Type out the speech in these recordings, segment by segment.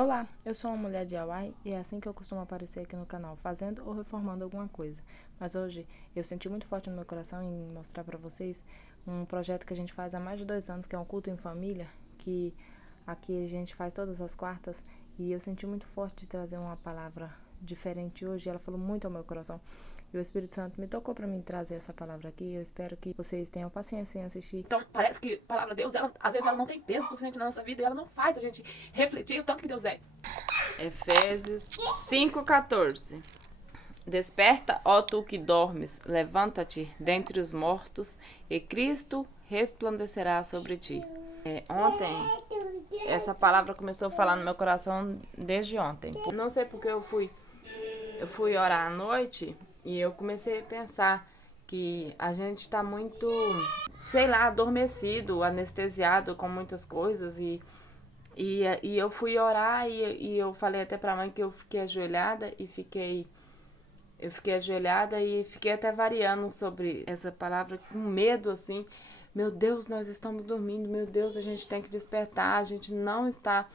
Olá, eu sou uma mulher de Hawaii e é assim que eu costumo aparecer aqui no canal, fazendo ou reformando alguma coisa. Mas hoje eu senti muito forte no meu coração em mostrar pra vocês um projeto que a gente faz há mais de 2 anos, que é um culto em família, que aqui a gente faz todas as quartas, e eu senti muito forte de trazer uma palavra diferente hoje. Ela falou muito ao meu coração. E o Espírito Santo me tocou para mim trazer essa palavra aqui. Eu espero que vocês tenham paciência em assistir. Então, parece que a palavra de Deus, às vezes ela não tem peso suficiente na nossa vida e ela não faz a gente refletir o tanto que Deus é. Efésios 5,14. Desperta, ó tu que dormes, levanta-te dentre os mortos, e Cristo resplandecerá sobre ti. Ontem, essa palavra começou a falar no meu coração desde ontem. Não sei porque eu fui orar à noite e eu comecei a pensar que a gente tá muito, sei lá, adormecido, anestesiado com muitas coisas e eu fui orar e eu falei até pra mãe que eu fiquei ajoelhada e fiquei até variando sobre essa palavra com medo, assim. Meu Deus, nós estamos dormindo. Meu Deus, a gente tem que despertar. A gente não está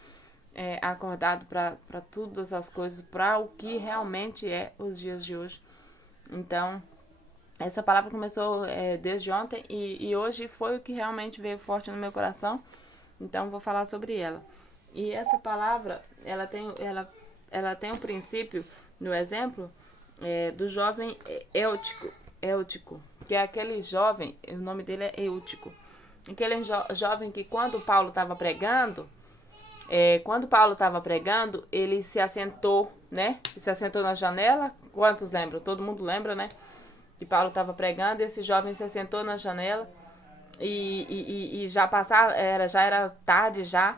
acordado para todas as coisas, para o que realmente é os dias de hoje. Então, essa palavra começou desde ontem e hoje foi o que realmente veio forte no meu coração. Então, vou falar sobre ela. E essa palavra, ela tem um princípio, no exemplo, do jovem Eutico, que é aquele jovem, o nome dele é Eutico. Aquele jovem que quando Paulo estava pregando, ele se assentou, né? Se assentou na janela. Quantos lembram? Todo mundo lembra, né? Que Paulo estava pregando, e esse jovem se assentou na janela e já passava, já era tarde já,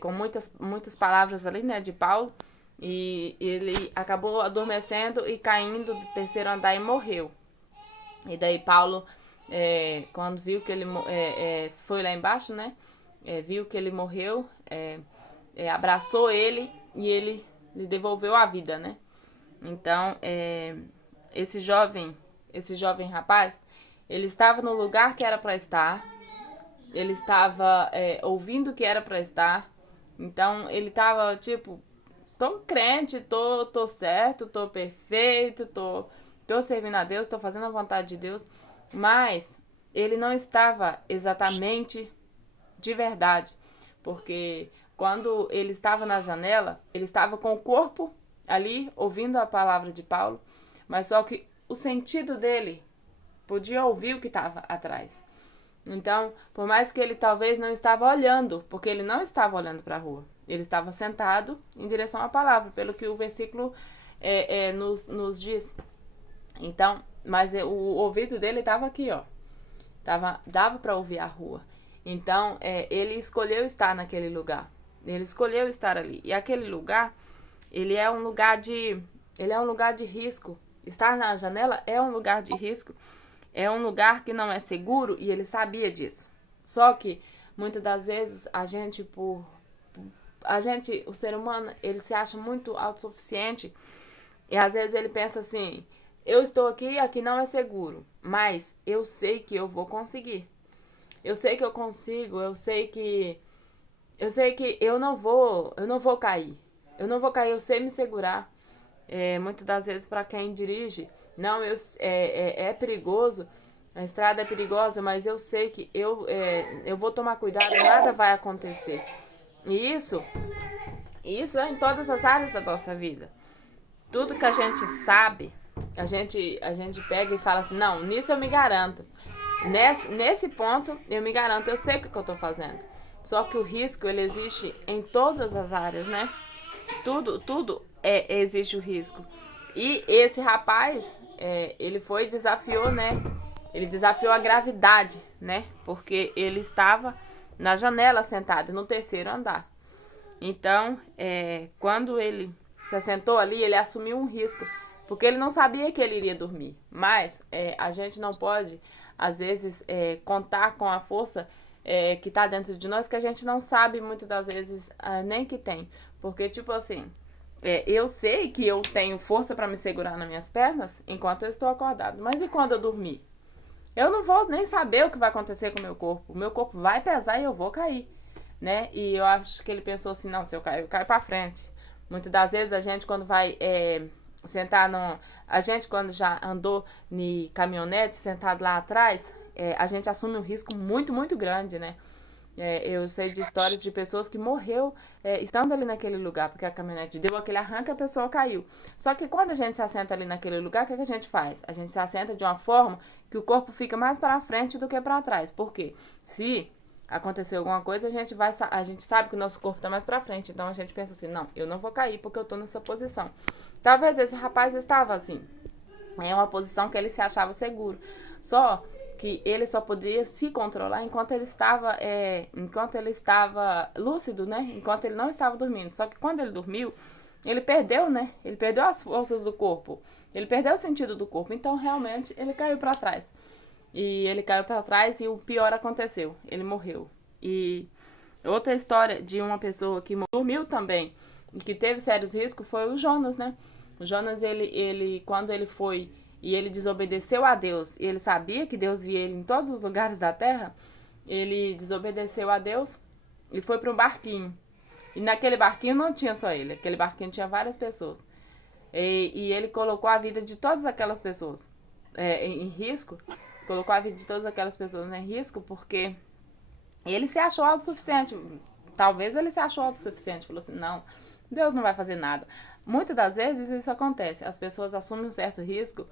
com muitas palavras ali, né, de Paulo, e ele acabou adormecendo e caindo do terceiro andar e morreu. E daí Paulo, quando viu que ele foi lá embaixo, né, viu que ele morreu, abraçou ele e ele lhe devolveu a vida, né? Então, esse jovem rapaz, ele estava no lugar que era para estar, ele estava ouvindo o que era para estar, então ele estava tipo, tô crente, tô certo, tô perfeito, tô servindo a Deus, tô fazendo a vontade de Deus, mas ele não estava exatamente de verdade, porque quando ele estava na janela, ele estava com o corpo ali, ouvindo a palavra de Paulo, mas só que o sentido dele podia ouvir o que estava atrás. Então, por mais que ele talvez não estava olhando, porque ele não estava olhando para a rua, ele estava sentado em direção à palavra, pelo que o versículo nos diz. Então, mas o ouvido dele estava aqui, ó. Dava para ouvir a rua. Então, ele escolheu estar naquele lugar. Ele escolheu estar ali. E aquele lugar, ele é um lugar de risco. Estar na janela é um lugar de risco. É um lugar que não é seguro e ele sabia disso. Só que muitas das vezes o ser humano, ele se acha muito autossuficiente e às vezes ele pensa assim: eu estou aqui não é seguro, mas eu sei que eu vou conseguir. Eu sei que eu consigo, eu sei que eu não vou cair. Eu não vou cair, eu sei me segurar. Muitas das vezes para quem dirige, não, é perigoso, a estrada é perigosa, mas eu sei que eu vou tomar cuidado, nada vai acontecer. E isso é em todas as áreas da nossa vida. Tudo que a gente sabe, a gente pega e fala assim: não, nisso eu me garanto. Nesse ponto eu me garanto, eu sei o que eu estou fazendo. Só que o risco, ele existe em todas as áreas, né? Tudo existe o risco. E esse rapaz, ele desafiou, né? Ele desafiou a gravidade, né? Porque ele estava na janela sentado, no terceiro andar. Então, quando ele se assentou ali, ele assumiu um risco, porque ele não sabia que ele iria dormir. Mas a gente não pode, às vezes, contar com a força que está dentro de nós, que a gente não sabe muitas das vezes nem que tem. Porque, tipo assim, eu sei que eu tenho força para me segurar nas minhas pernas enquanto eu estou acordado. Mas e quando eu dormir? Eu não vou nem saber o que vai acontecer com o meu corpo. O meu corpo vai pesar e eu vou cair. né? E eu acho que ele pensou assim, não, se eu caio pra frente. Muitas das vezes a gente quando vai sentar no... A gente quando já andou em caminhonete, sentado lá atrás, a gente assume um risco muito, muito grande, né? Eu sei de histórias de pessoas que morreu estando ali naquele lugar, porque a caminhonete deu aquele arranque e a pessoa caiu. Só que quando a gente se assenta ali naquele lugar, o que a gente faz? A gente se assenta de uma forma que o corpo fica mais para frente do que para trás. Por quê? Se acontecer alguma coisa, a gente sabe que o nosso corpo está mais para frente. Então a gente pensa assim, não, eu não vou cair porque eu estou nessa posição. Talvez esse rapaz estava assim. É uma posição que ele se achava seguro. Só que ele só podia se controlar enquanto ele estava lúcido, né? Enquanto ele não estava dormindo. Só que quando ele dormiu, ele perdeu, né? Ele perdeu as forças do corpo. Ele perdeu o sentido do corpo. Então, realmente, ele caiu para trás. E ele caiu para trás e o pior aconteceu. Ele morreu. E outra história de uma pessoa que dormiu também e que teve sérios riscos foi o Jonas, né? O Jonas, ele quando ele foi e ele desobedeceu a Deus, e ele sabia que Deus via ele em todos os lugares da terra, ele desobedeceu a Deus e foi para um barquinho. E naquele barquinho não tinha só ele, aquele barquinho tinha várias pessoas. E ele colocou a vida de todas aquelas pessoas em risco, colocou a vida de todas aquelas pessoas em risco, porque ele se achou autossuficiente. Talvez ele se achou autossuficiente, falou assim, não, Deus não vai fazer nada. Muitas das vezes isso acontece. As pessoas assumem um certo risco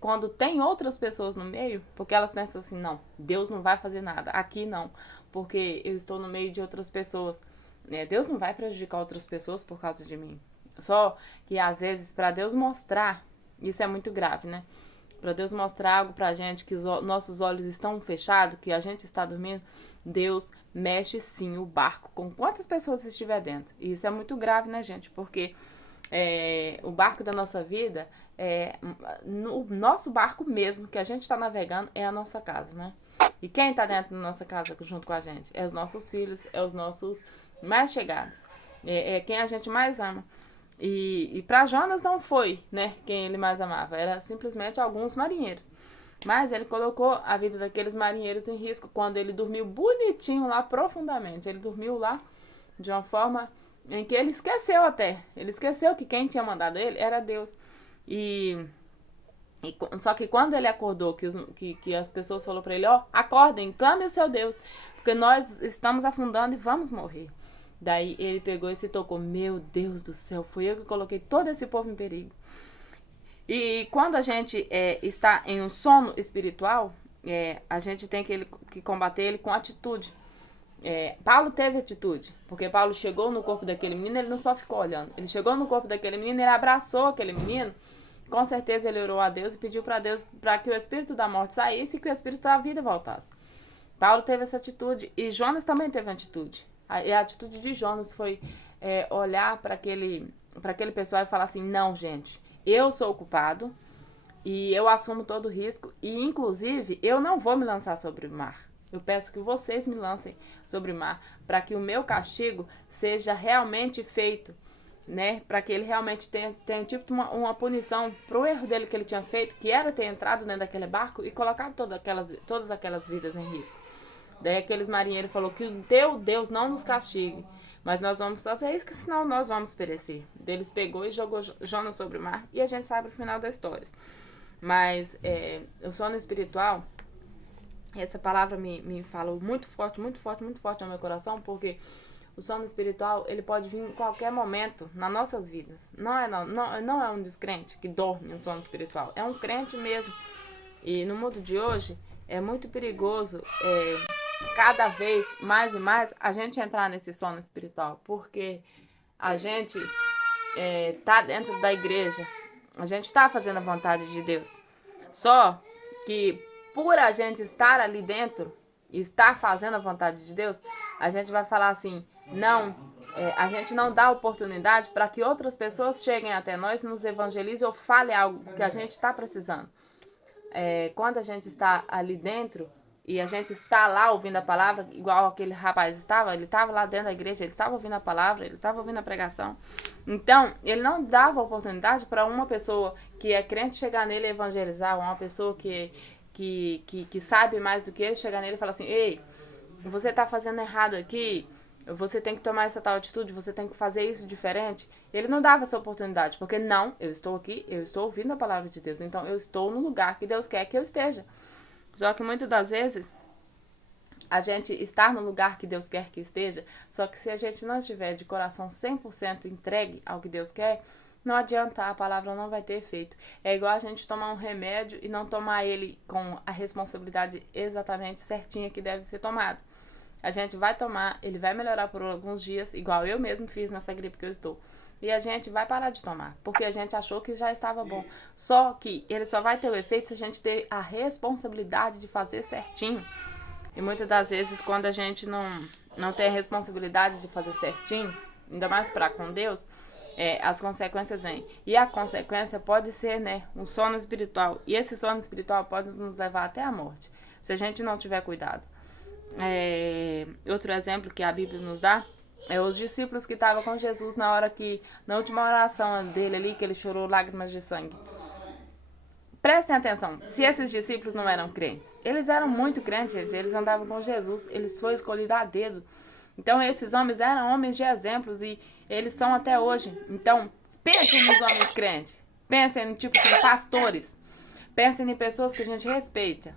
quando tem outras pessoas no meio, porque elas pensam assim, não, Deus não vai fazer nada. Aqui não, porque eu estou no meio de outras pessoas. Deus não vai prejudicar outras pessoas por causa de mim. Só que às vezes para Deus mostrar, isso é muito grave, né? Para Deus mostrar algo pra gente, que os nossos olhos estão fechados, que a gente está dormindo, Deus mexe sim o barco com quantas pessoas estiver dentro. E isso é muito grave, né, gente? Porque o barco da nossa vida, o nosso barco mesmo, que a gente está navegando, é a nossa casa, né? E quem está dentro da nossa casa junto com a gente? É os nossos filhos, é os nossos mais chegados. É quem a gente mais ama. E para Jonas não foi, né, quem ele mais amava, era simplesmente alguns marinheiros. Mas ele colocou a vida daqueles marinheiros em risco quando ele dormiu bonitinho lá profundamente. Ele dormiu lá de uma forma em que ele esqueceu até. Ele esqueceu que quem tinha mandado ele era Deus. Só que quando ele acordou, que as pessoas falaram para ele, acordem, clame o seu Deus, porque nós estamos afundando e vamos morrer. Daí ele pegou e se tocou, meu Deus do céu, fui eu que coloquei todo esse povo em perigo. E quando a gente está em um sono espiritual, a gente tem que combater ele com atitude. Paulo teve atitude, porque Paulo chegou no corpo daquele menino, ele não só ficou olhando, ele chegou no corpo daquele menino, ele abraçou aquele menino, com certeza ele orou a Deus e pediu para Deus para que o espírito da morte saísse e que o espírito da vida voltasse. Paulo teve essa atitude e Jonas também teve atitude. E a atitude de Jonas foi olhar para aquele pessoal e falar assim, não, gente, eu sou o culpado e eu assumo todo o risco e, inclusive, eu não vou me lançar sobre o mar. Eu peço que vocês me lancem sobre o mar para que o meu castigo seja realmente feito, né? Para que ele realmente tenha tipo uma punição pro erro dele que ele tinha feito, que era ter entrado dentro daquele barco e colocado todas aquelas vidas em risco. Daí aqueles marinheiros falaram que o teu Deus não nos castigue, mas nós vamos fazer isso, que senão nós vamos perecer. Deles pegou e jogou Jonas sobre o mar e a gente sabe o final da história. Mas o sono espiritual, essa palavra me falou muito forte, muito forte, muito forte no meu coração, porque o sono espiritual, ele pode vir em qualquer momento nas nossas vidas. Não é um descrente que dorme no sono espiritual, é um crente mesmo. E no mundo de hoje, é muito perigoso cada vez mais e mais a gente entrar nesse sono espiritual, porque a gente tá dentro da igreja, a gente está fazendo a vontade de Deus, só que por a gente estar ali dentro e estar fazendo a vontade de Deus, a gente vai falar assim, não, a gente não dá oportunidade para que outras pessoas cheguem até nós, nos evangelizem ou falem algo que a gente está precisando. Quando a gente está ali dentro e a gente está lá ouvindo a palavra, igual aquele rapaz estava, ele estava lá dentro da igreja, ele estava ouvindo a palavra, ele estava ouvindo a pregação. Então, ele não dava oportunidade para uma pessoa que é crente chegar nele e evangelizar, uma pessoa que sabe mais do que ele chegar nele e falar assim, ei, você está fazendo errado aqui, você tem que tomar essa tal atitude, você tem que fazer isso diferente. Ele não dava essa oportunidade, porque não, eu estou aqui, eu estou ouvindo a palavra de Deus, então eu estou no lugar que Deus quer que eu esteja. Só que muitas das vezes a gente está no lugar que Deus quer que esteja, só que se a gente não estiver de coração 100% entregue ao que Deus quer, não adianta, a palavra não vai ter efeito. É igual a gente tomar um remédio e não tomar ele com a responsabilidade exatamente certinha que deve ser tomado. A gente vai tomar, ele vai melhorar por alguns dias, igual eu mesmo fiz nessa gripe que eu estou. E a gente vai parar de tomar, porque a gente achou que já estava bom. Só que ele só vai ter o efeito se a gente ter a responsabilidade de fazer certinho. E muitas das vezes, quando a gente não tem a responsabilidade de fazer certinho, ainda mais para com Deus, as consequências vêm. E a consequência pode ser, né, um sono espiritual. E esse sono espiritual pode nos levar até a morte, se a gente não tiver cuidado. Outro exemplo que a Bíblia nos dá é os discípulos que estavam com Jesus na última oração dele ali, que ele chorou lágrimas de sangue. Prestem atenção, se esses discípulos não eram crentes, eles eram muito crentes, gente, eles andavam com Jesus, eles foram escolhidos a dedo. Então esses homens eram homens de exemplos e eles são até hoje. Então pensem nos homens crentes, pensem tipo assim, pastores, pensem em pessoas que a gente respeita.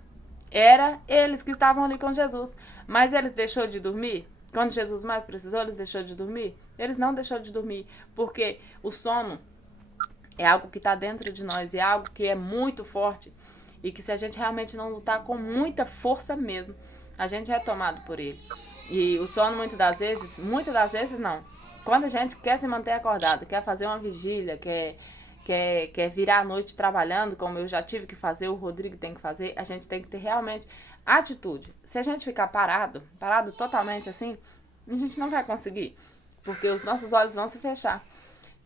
Era eles que estavam ali com Jesus, mas eles deixou de dormir? Quando Jesus mais precisou, eles deixou de dormir? Eles não deixou de dormir, porque o sono é algo que está dentro de nós, é algo que é muito forte e que se a gente realmente não lutar com muita força mesmo, a gente é tomado por ele. E o sono muitas das vezes não. Quando a gente quer se manter acordado, quer fazer uma vigília, quer virar a noite trabalhando, como eu já tive que fazer, o Rodrigo tem que fazer, a gente tem que ter realmente atitude. Se a gente ficar parado totalmente assim, a gente não vai conseguir, porque os nossos olhos vão se fechar.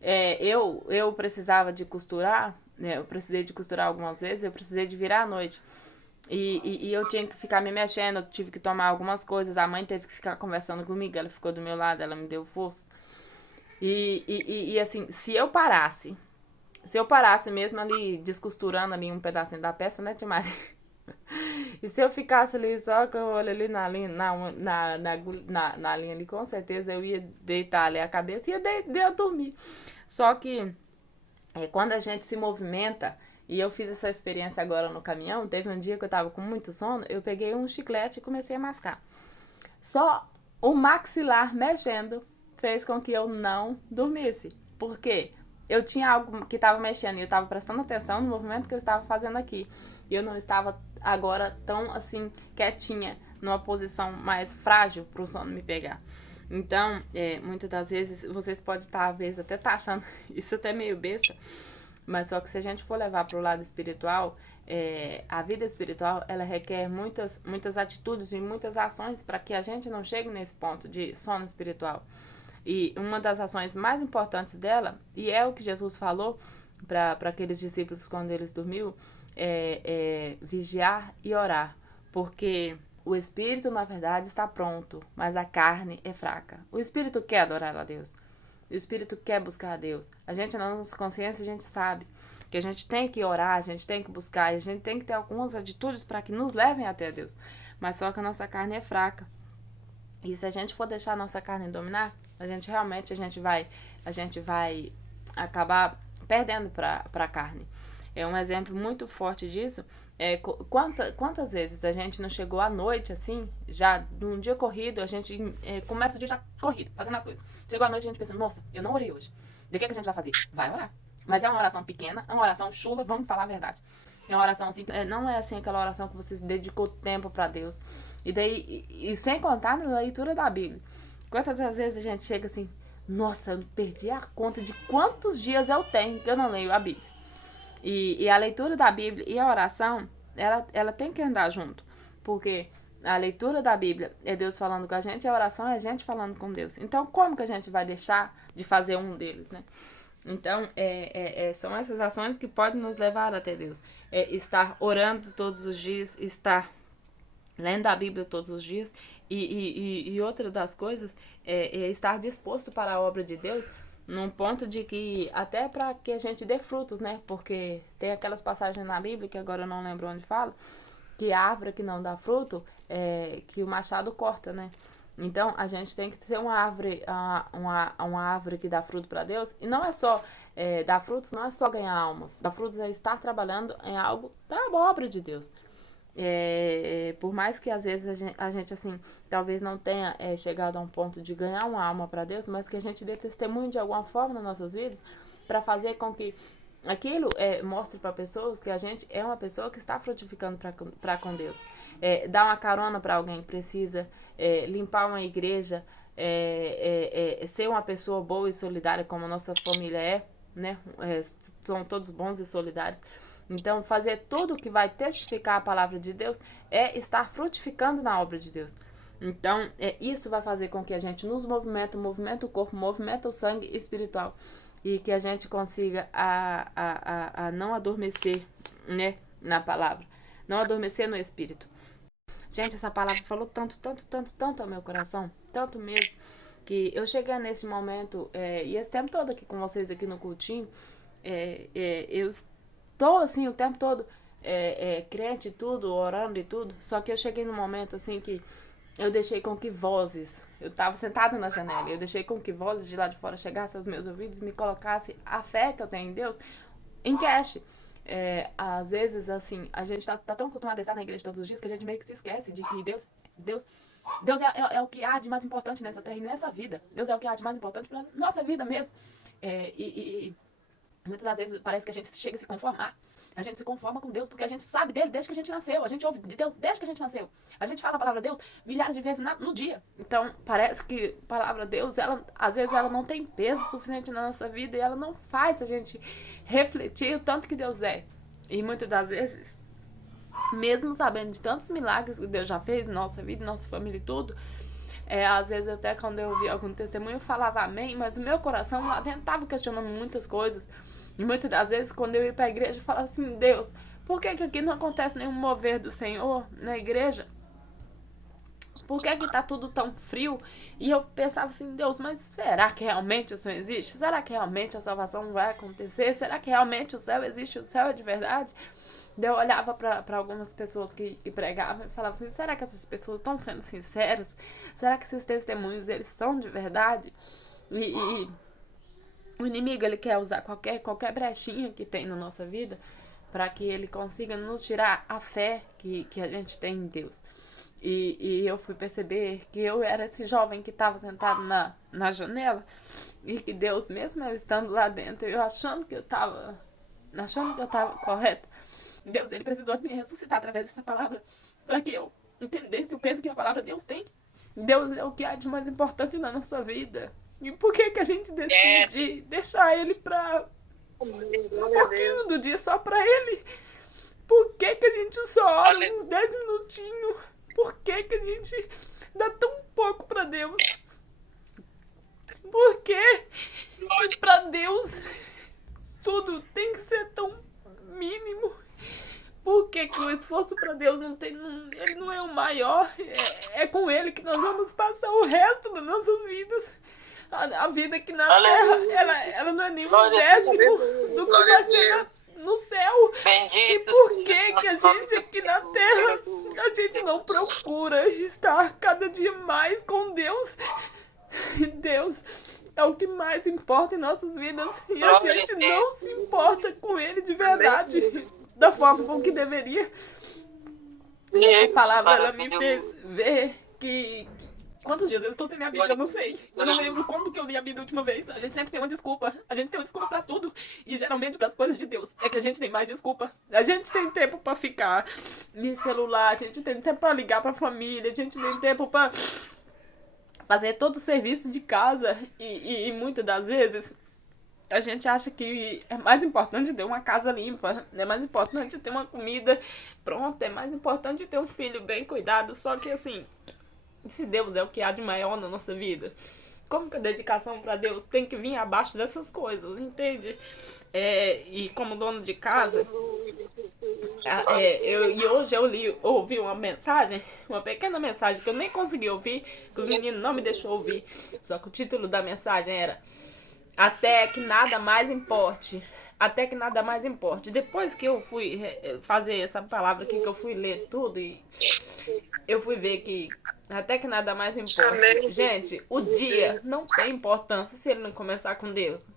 Eu precisava de costurar, né? Eu precisei de costurar algumas vezes, eu precisei de virar à noite. E eu tinha que ficar me mexendo, eu tive que tomar algumas coisas, a mãe teve que ficar conversando comigo, ela ficou do meu lado, ela me deu força. E assim, se eu parasse mesmo ali, descosturando ali um pedacinho da peça, né, Tia Maria? E se eu ficasse ali só com o olho ali na linha, na linha ali, com certeza eu ia deitar ali a cabeça e ia dormir. Só que quando a gente se movimenta, e eu fiz essa experiência agora no caminhão, teve um dia que eu tava com muito sono, eu peguei um chiclete e comecei a mascar. Só o maxilar mexendo fez com que eu não dormisse. Por quê? Eu tinha algo que estava mexendo e eu estava prestando atenção no movimento que eu estava fazendo aqui. E eu não estava agora tão assim quietinha, numa posição mais frágil para o sono me pegar. Então, muitas das vezes, vocês podem estar, às vezes, até achando isso até meio besta, mas só que se a gente for levar para o lado espiritual, a vida espiritual, ela requer muitas atitudes e muitas ações para que a gente não chegue nesse ponto de sono espiritual. E uma das ações mais importantes dela, e é o que Jesus falou para aqueles discípulos quando eles dormiu, é vigiar e orar. Porque o espírito, na verdade, está pronto, mas a carne é fraca. O espírito quer adorar a Deus. O espírito quer buscar a Deus. A gente, na nossa consciência, a gente sabe que a gente tem que orar, a gente tem que buscar, e a gente tem que ter algumas atitudes para que nos levem até Deus. Mas só que a nossa carne é fraca. E se a gente for deixar a nossa carne dominar, a gente vai acabar perdendo para a carne. Um exemplo muito forte disso quantas vezes a gente não chegou à noite, assim, já num dia corrido, a gente começa o dia já corrido, fazendo as coisas. Chegou à noite a gente pensa, nossa, eu não orei hoje. De que a gente vai fazer? Vai orar. Mas é uma oração pequena, é uma oração chula, vamos falar a verdade. É uma oração assim, não é assim aquela oração que você dedicou tempo para Deus. E daí, e sem contar na leitura da Bíblia. Quantas vezes a gente chega assim, nossa, eu perdi a conta de quantos dias eu tenho que eu não leio a Bíblia. E a leitura da Bíblia e a oração, ela tem que andar junto. Porque a leitura da Bíblia é Deus falando com a gente e a oração é a gente falando com Deus. Então, como que a gente vai deixar de fazer um deles, né? Então, são essas ações que podem nos levar até Deus. Estar orando todos os dias, estar lendo a Bíblia todos os dias. E outra das coisas é estar disposto para a obra de Deus, num ponto de que, até para que a gente dê frutos, né? Porque tem aquelas passagens na Bíblia, que agora eu não lembro onde fala, que a árvore que não dá fruto, que o machado corta, né? Então, a gente tem que ter uma árvore, uma árvore que dá fruto para Deus. E não é só dar frutos, não é só ganhar almas. Dar frutos é estar trabalhando em algo da obra de Deus. Por mais que às vezes a gente assim, talvez não tenha chegado a um ponto de ganhar uma alma para Deus, mas que a gente dê testemunho de alguma forma nas nossas vidas, para fazer com que aquilo mostre para pessoas que a gente é uma pessoa que está frutificando para com Deus. Dar uma carona para alguém que precisa, limpar uma igreja, ser uma pessoa boa e solidária como a nossa família né? São todos bons e solidários. Então, fazer tudo que vai testificar a palavra de Deus é estar frutificando na obra de Deus. Então, isso vai fazer com que a gente nos movimenta o corpo, movimenta o sangue espiritual e que a gente consiga a não adormecer, né, na palavra, não adormecer no espírito. Gente, essa palavra falou tanto ao meu coração, tanto mesmo, que eu cheguei nesse momento, e esse tempo todo aqui com vocês aqui no cultinho, eu estou assim o tempo todo crente e tudo, orando e tudo, só que eu cheguei num momento assim que eu deixei com que vozes, eu estava sentada na janela, eu deixei com que vozes de lá de fora chegassem aos meus ouvidos e me colocassem a fé que eu tenho em Deus em cash. Às vezes, assim, a gente tá tão acostumado a estar na igreja todos os dias que a gente meio que se esquece de que Deus é o que há de mais importante nessa terra e nessa vida. Deus é o que há de mais importante para nossa vida mesmo. E muitas das vezes parece que a gente chega a se conformar. A gente se conforma com Deus porque a gente sabe dele desde que a gente nasceu. A gente ouve de Deus desde que a gente nasceu. A gente fala a palavra Deus milhares de vezes no dia. Então, parece que a palavra Deus, às vezes ela não tem peso suficiente na nossa vida e ela não faz a gente refletir o tanto que Deus é. E muitas das vezes, mesmo sabendo de tantos milagres que Deus já fez em nossa vida, em nossa família e tudo, às vezes até quando eu ouvia algum testemunho eu falava amém, mas o meu coração lá dentro estava questionando muitas coisas. E muitas das vezes, quando eu ia para a igreja, eu falava assim, Deus, por que aqui não acontece nenhum mover do Senhor na igreja? Por que tá tudo tão frio? E eu pensava assim, Deus, mas será que realmente o Senhor existe? Será que realmente a salvação vai acontecer? Será que realmente o céu existe? O céu é de verdade? Daí eu olhava para algumas pessoas que pregavam e falava assim, será que essas pessoas estão sendo sinceras? Será que esses testemunhos, eles são de verdade? E o inimigo, ele quer usar qualquer brechinha que tem na nossa vida para que ele consiga nos tirar a fé que a gente tem em Deus. E eu fui perceber que eu era esse jovem que estava sentado na janela e que Deus, mesmo eu estando lá dentro, eu achando que eu estava correta, Deus, ele precisou me ressuscitar através dessa palavra para que eu entendesse o peso que a palavra Deus tem. Deus é o que há de mais importante na nossa vida. E por que a gente decide deixar ele para um pouquinho do dia só para ele? Por que a gente só ora uns 10 minutinhos? Por que a gente dá tão pouco para Deus? Por que para Deus tudo tem que ser tão mínimo? Por que o esforço para Deus ele não é o maior? É com ele que nós vamos passar o resto das nossas vidas. A vida aqui na terra, ela não é nem um décimo do que vai ser no céu. E por que a gente aqui na terra, a gente não procura estar cada dia mais com Deus? Deus é o que mais importa em nossas vidas e a gente não se importa com ele de verdade, da forma como que deveria. E essa palavra, ela me fez ver que... Quantos dias eu estou sem minha Bíblia? Eu não sei. Eu não lembro quando que eu li a Bíblia a última vez. A gente sempre tem uma desculpa. A gente tem uma desculpa pra tudo. E geralmente pras coisas de Deus. É que a gente tem mais desculpa. A gente tem tempo pra ficar no celular. A gente tem tempo pra ligar pra família. A gente tem tempo pra fazer todo o serviço de casa. E muitas das vezes a gente acha que é mais importante ter uma casa limpa. É mais importante ter uma comida pronta. É mais importante ter um filho bem cuidado. Só que assim... Se Deus é o que há de maior na nossa vida, como que a dedicação para Deus tem que vir abaixo dessas coisas, entende? E como dono de casa, hoje eu ouvi uma mensagem, uma pequena mensagem que eu nem consegui ouvir, que os meninos não me deixou ouvir, só que o título da mensagem era: até que nada mais importe até que nada mais importe. Depois que eu fui fazer essa palavra aqui, que eu fui ler tudo e eu fui ver que até que nada mais importe. Gente, o dia não tem importância se ele não começar com Deus.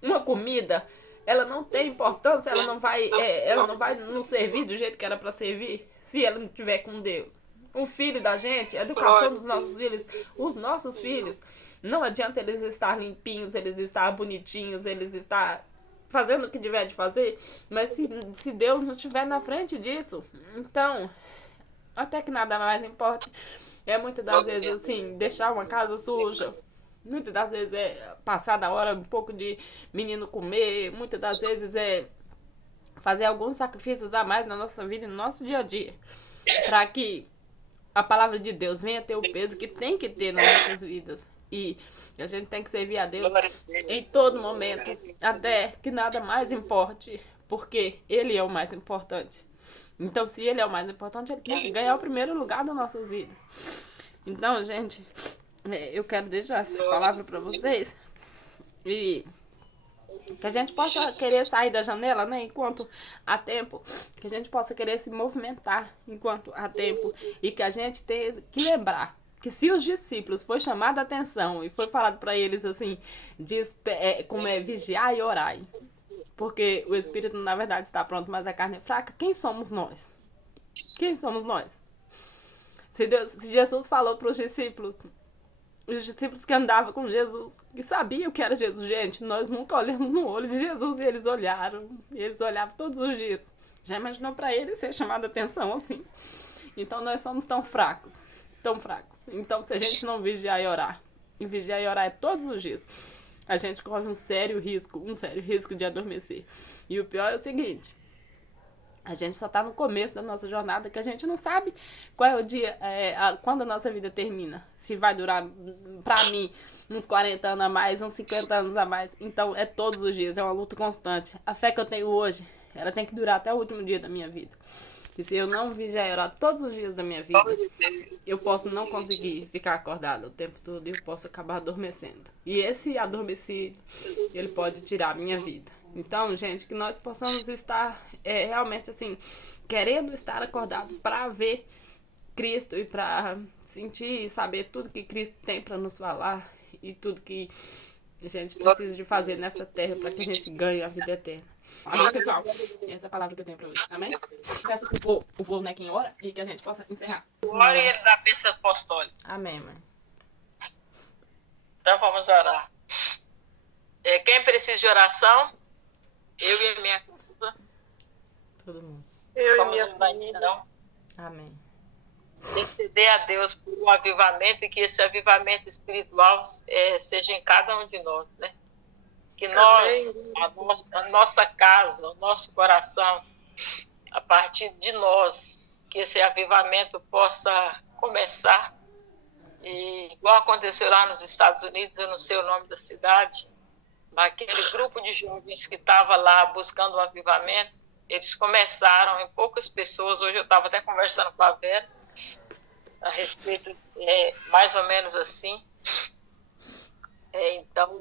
Uma comida, ela não tem importância, ela não vai nos servir do jeito que era para servir se ela não tiver com Deus. O filho da gente, a educação dos nossos filhos, os nossos filhos, não adianta eles estar limpinhos, eles estar bonitinhos, eles estar fazendo o que tiver de fazer, mas se Deus não estiver na frente disso, então, até que nada mais importa. É muitas das vezes assim, deixar uma casa suja, muitas das vezes é passar da hora um pouco de menino comer, muitas das vezes é fazer alguns sacrifícios a mais na nossa vida e no nosso dia a dia, para que a palavra de Deus venha ter o peso que tem que ter nas nossas vidas. E a gente tem que servir a Deus em todo momento, até que nada mais importe, porque Ele é o mais importante. Então, se Ele é o mais importante, Ele tem que ganhar o primeiro lugar das nossas vidas. Então, gente, eu quero deixar essa palavra para vocês e que a gente possa querer sair da janela, né, enquanto há tempo, que a gente possa querer se movimentar enquanto há tempo e que a gente tenha que lembrar que se os discípulos foi chamada a atenção e foi falado para eles assim, como é vigiar e orar, porque o espírito na verdade está pronto, mas a carne é fraca, quem somos nós? Quem somos nós? Se Jesus falou para os discípulos que andavam com Jesus, que sabiam que era Jesus, gente, nós nunca olhamos no olho de Jesus e eles olhavam todos os dias. Já imaginou para eles ser chamado a atenção assim? Então nós somos tão fracos. Então se a gente não vigiar e orar é todos os dias, a gente corre um sério risco de adormecer. E o pior é o seguinte, a gente só tá no começo da nossa jornada, que a gente não sabe qual é o dia, quando a nossa vida termina. Se vai durar, pra mim, uns 40 anos a mais, uns 50 anos a mais. Então, é todos os dias, é uma luta constante. A fé que eu tenho hoje, ela tem que durar até o último dia da minha vida. E se eu não vigiar e orar todos os dias da minha vida, eu posso não conseguir ficar acordada o tempo todo e eu posso acabar adormecendo. E esse adormecido, ele pode tirar a minha vida. Então, gente, que nós possamos estar realmente assim, querendo estar acordado para ver Cristo e para sentir e saber tudo que Cristo tem para nos falar e tudo que a gente precisa de fazer nessa terra para que a gente ganhe a vida eterna. Amém, pessoal? Essa é a palavra que eu tenho para hoje. Amém? Peço que o vô Nequinho ora e que a gente possa encerrar. Glória ele da bênção apostólica. Amém, mãe. Então vamos orar. Quem precisa de oração? Eu e a minha casa. Todo mundo. Eu e minha família. Então, amém. Interceder a Deus por um avivamento e que esse avivamento espiritual seja em cada um de nós, né? Que nós, a nossa casa, o nosso coração, a partir de nós, que esse avivamento possa começar. E igual aconteceu lá nos Estados Unidos, eu não sei o nome da cidade, mas aquele grupo de jovens que estava lá buscando um avivamento, eles começaram em poucas pessoas. Hoje eu estava até conversando com a Vera a respeito, mais ou menos assim. Então,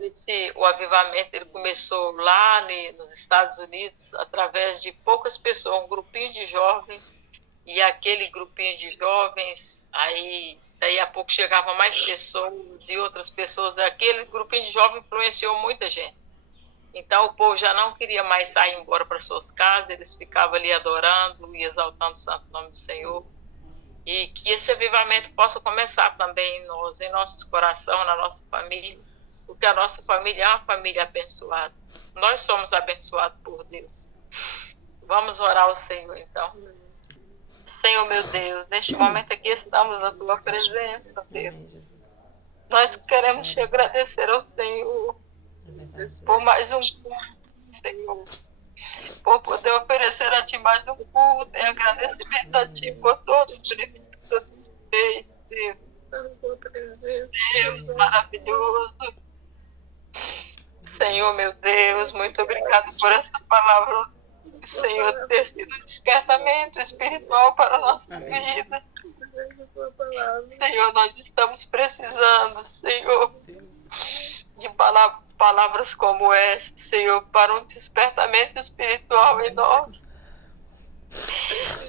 o avivamento ele começou lá nos Estados Unidos, através de poucas pessoas, um grupinho de jovens, e aquele grupinho de jovens, aí daí a pouco chegavam mais pessoas e outras pessoas. Aquele grupinho de jovens influenciou muita gente. Então, o povo já não queria mais sair embora para suas casas, eles ficavam ali adorando e exaltando o santo nome do Senhor. E que esse avivamento possa começar também em nós, em nosso coração, na nossa família, porque a nossa família é uma família abençoada. Nós somos abençoados por Deus. Vamos orar ao Senhor, então. Senhor, meu Deus, neste momento aqui estamos na Tua presença, Deus. Nós queremos te agradecer ao Senhor por mais um culto, Senhor. Por poder oferecer a Ti mais um culto, em agradecimento a Ti por todo o benefício que Tu fez, Deus. Deus maravilhoso. Senhor, meu Deus, muito obrigado por essa palavra, Senhor, ter sido um despertamento espiritual para nossas vidas. Senhor, nós estamos precisando, Senhor, de palavras palavras como essa, Senhor, para um despertamento espiritual em nós.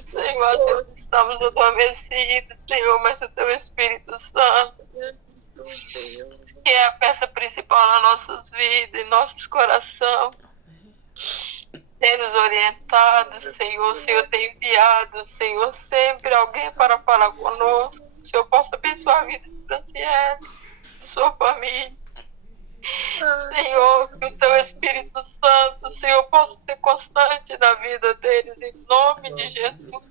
Senhor, às vezes estamos adormecidos, Senhor, mas o Teu Espírito Santo, que é a peça principal nas nossas vidas, em nossos corações, tem nos orientado, Senhor. O Senhor tem enviado, Senhor, sempre alguém para falar conosco. O Senhor possa abençoar a vida de Franciele, de sua família. Senhor, que o Teu Espírito Santo, Senhor, possa ser constante na vida deles, em nome de Jesus.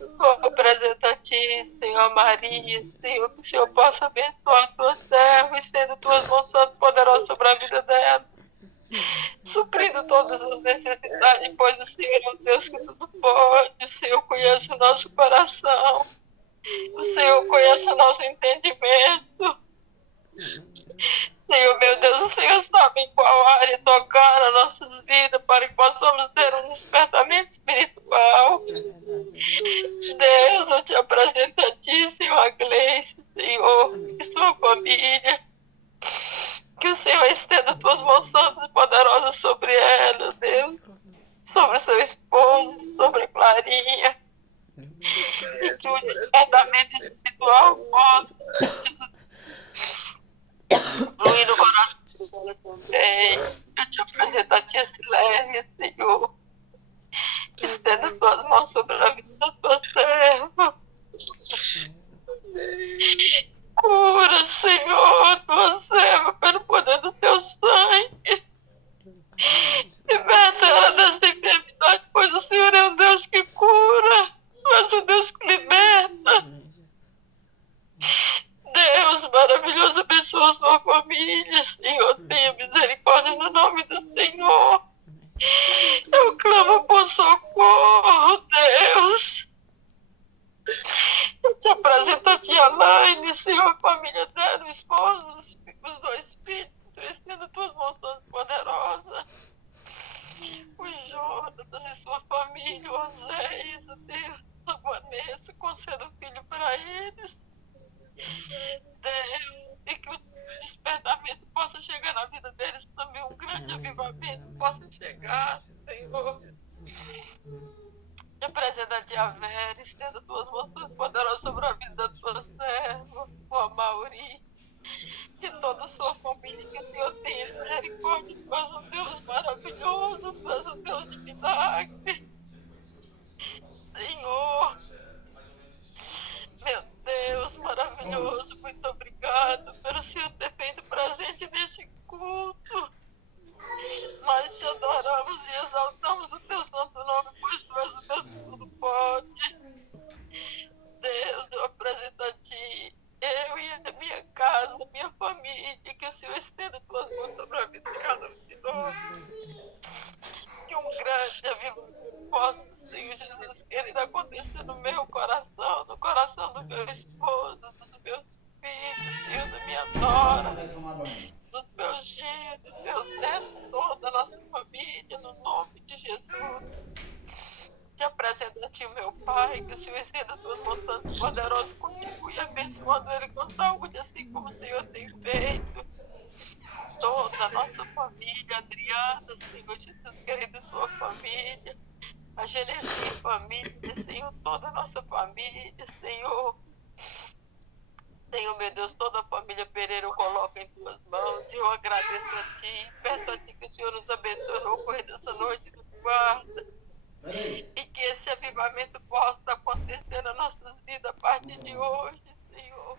Eu apresento a Ti, Senhor Maria, Senhor, que o Senhor possa abençoar a Tua serva, estendo Tuas mãos santas poderosas sobre a vida dela, suprindo todas as necessidades, pois o Senhor é um Deus que tudo pode, o Senhor conhece o nosso coração, o Senhor conhece o nosso entendimento. Senhor, meu Deus, o Senhor sabe em qual área tocar nas nossas vidas para que possamos ter um despertamento espiritual. Deus, eu te apresento a Ti, Senhor, a Gleice, Senhor, e sua família. Que o Senhor estenda Tuas mãos santas e poderosas sobre ela, Deus, sobre seu esposo, sobre Clarinha. E que o despertamento espiritual possa fluir no coração dela também. Eu te apresento a Tia Silénia, Senhor. Estenda Tuas mãos sobre a vida da Tua serva. Cura, Senhor, Tua serva pelo poder do Teu sangue. Liberta ela dessa enfermidade, pois o Senhor é um Deus que cura. Tu és um Deus que liberta. Deus maravilhoso, abençoa sua família, Senhor. Tenha misericórdia no nome do Senhor. Eu clamo por socorro, Deus. Eu te apresento a Tia Laine, Senhor, a família dela, o esposo, os 2 filhos. Senhor, estenda Tuas mãos todas poderosas. O Jonas e sua família, o Oséias, Deus, a Vanessa, conceda um filho para eles. Deus, e que o despertamento possa chegar na vida deles também, um grande avivamento possa chegar, Senhor. Te apresento a Tia Vera, estenda Tuas mãos poderosas sobre a vida da Tua serva, o Amauri, e toda a sua família, que o Senhor tenha misericórdia. Tu és um Deus maravilhoso, Tu és um Deus de milagre, Senhor. Meu Deus maravilhoso, muito obrigado pelo Senhor ter feito presente nesse culto. Nós te adoramos e exaltamos o Teu santo nome, pois Tu és o Deus que tudo pode. Deus, eu apresento a Ti, eu e a minha casa, a minha família, que o Senhor estenda Tuas mãos sobre a vida de cada um de nós. Que um grande avivamento possa, Senhor Jesus querido, acontecer no meu coração, no coração do meu esposo, dos meus filhos, Senhor, da minha nora, dos meus genros, dos meus netos, toda a nossa família, no nome de Jesus. Te apresento a Ti, meu Pai, que o Senhor estenda Tuas mãos santas poderosas continue abençoando ele com saúde, assim como o Senhor tem feito. Toda a nossa família, Adriana, Senhor Jesus querido, e sua família, a Genesia família, Senhor, toda a nossa família, Senhor. Senhor, meu Deus, toda a família Pereira eu coloco em Tuas mãos e eu agradeço a Ti, peço a Ti que o Senhor nos abençoe no ocorrer dessa noite, nos guarda, e que esse avivamento possa acontecer nas nossas vidas a partir de hoje, Senhor,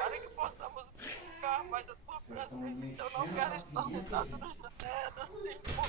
para que possamos buscar mais a Tua presença. Eu não quero estar sentado na janela, Senhor.